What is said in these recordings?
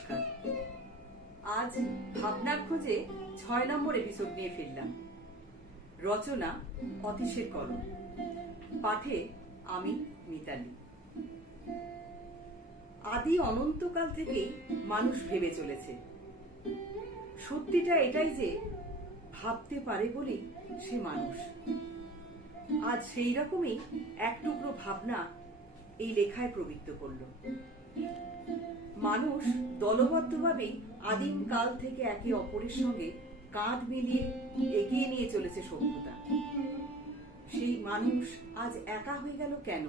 নমস্কার। আজ ভাবনার খোঁজে ৬ নম্বর এপিসোড নিয়ে ফিরলাম। রচনা অতীশের কলম, পাঠে আমি মিতালি। আদি অনন্তকাল থেকেই মানুষ ভেবে চলেছে। সত্যিটা এটাই যে ভাবতে পারে বলেই সে মানুষ। আজ সেই রকমই এক টুকরো ভাবনা এই লেখায় প্রবৃত্ত করল। মানুষ দলবদ্ধভাবেই আদিম কাল থেকে একে অপরের সঙ্গে কাঁধ মিলিয়ে এগিয়ে নিয়ে চলেছে সভ্যতা। সেই মানুষ আজ একা হয়ে গেল কেন?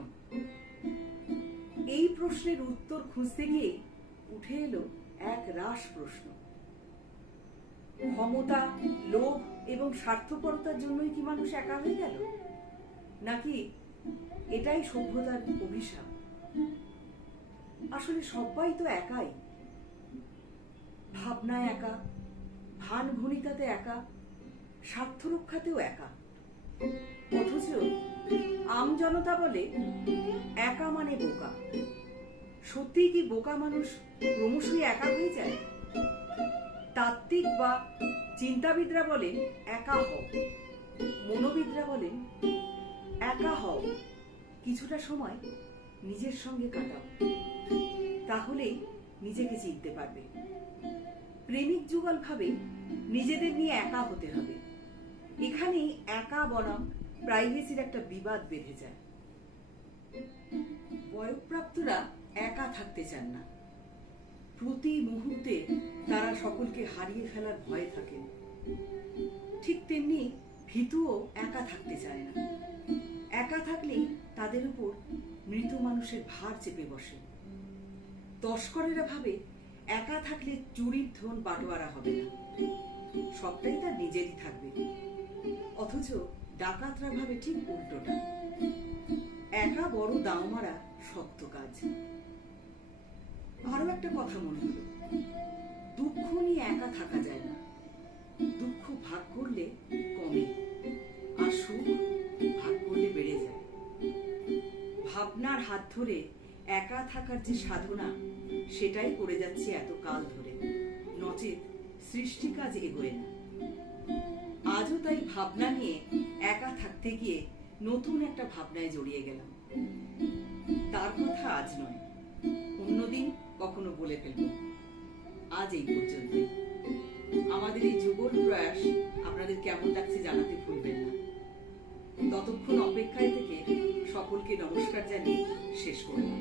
এই প্রশ্নের উত্তর খুঁজতে গিয়ে উঠে এলো এক রাশ প্রশ্ন। ক্ষমতা, লোভ এবং স্বার্থপরতার জন্যই কি মানুষ একা হয়ে গেল, নাকি এটাই সভ্যতার অভিশাপ? আসলে সবাই তো একাই। ভাবনায় একা, ভান ভনিতাতে একা, স্বার্থ রক্ষাতেও একা। অথচ আমজনতা বলে একা মানে বোকা। সত্যিই কি বোকা মানুষ ক্রমশই একা হয়ে যায়? তাত্ত্বিক বা চিন্তাবিদরা বলেন একা হও, মনোবিদরা বলেন একা হও, কিছুটা সময় নিজের সঙ্গে কাটাও, তাহলেই নিজেকে চিনতে পারবে। প্রেমিক যুগল ভাবে নিজেদের নিয়ে একা হতে হবে। এখানেই একা বনাম প্রাইভেসির একটা বিবাদ বেঁধে যায়। বয়ঃপ্রাপ্তরা একা থাকতে চান না। প্রতি মুহূর্তে তারা সকলকে হারিয়ে ফেলার ভয়ে থাকেন। ঠিক তেমনি ভীতুও একা থাকতে চায় না। একা থাকলেই তাদের উপর মৃত মানুষের ভার চেপে বসে। তস্করেরা ভাবে একা থাকলে চুরির ধন বাটোয়ারা হবে না, সবটাই তার নিজেরই থাকবে। অথচ ডাকাতরা ভাবে ঠিক উল্টোটা। একা বড় দাও মারা শক্ত কাজ। আরো একটা কথা মনে হলো, দুঃখ নিয়ে একা থাকা যায় না। দুঃখ ভাগ করলে কমে, আর সুখ ভাগ করলে বেড়ে যায়। ভাবনার হাত ধরে একা থাকার যে সাধনা, সেটাই করে যাচ্ছে এত কাল ধরে, নচেত সৃষ্টি কাজ এগোয় না। আজও তাই ভাবনা নিয়ে একা থাকতে গিয়ে নতুন একটা ভাবনায় জড়িয়ে গেলাম। তার কথা আজ নয়, অন্যদিন কখনো বলে ফেলব। আজ এই পর্যন্তই। আমাদের এই যুগল প্রয়াস আপনাদের কেমন লাগছে জানাতে ভুলবেন না। ততক্ষণ অপেক্ষায় থেকে সকলকে নমস্কার জানিয়ে শেষ করলাম।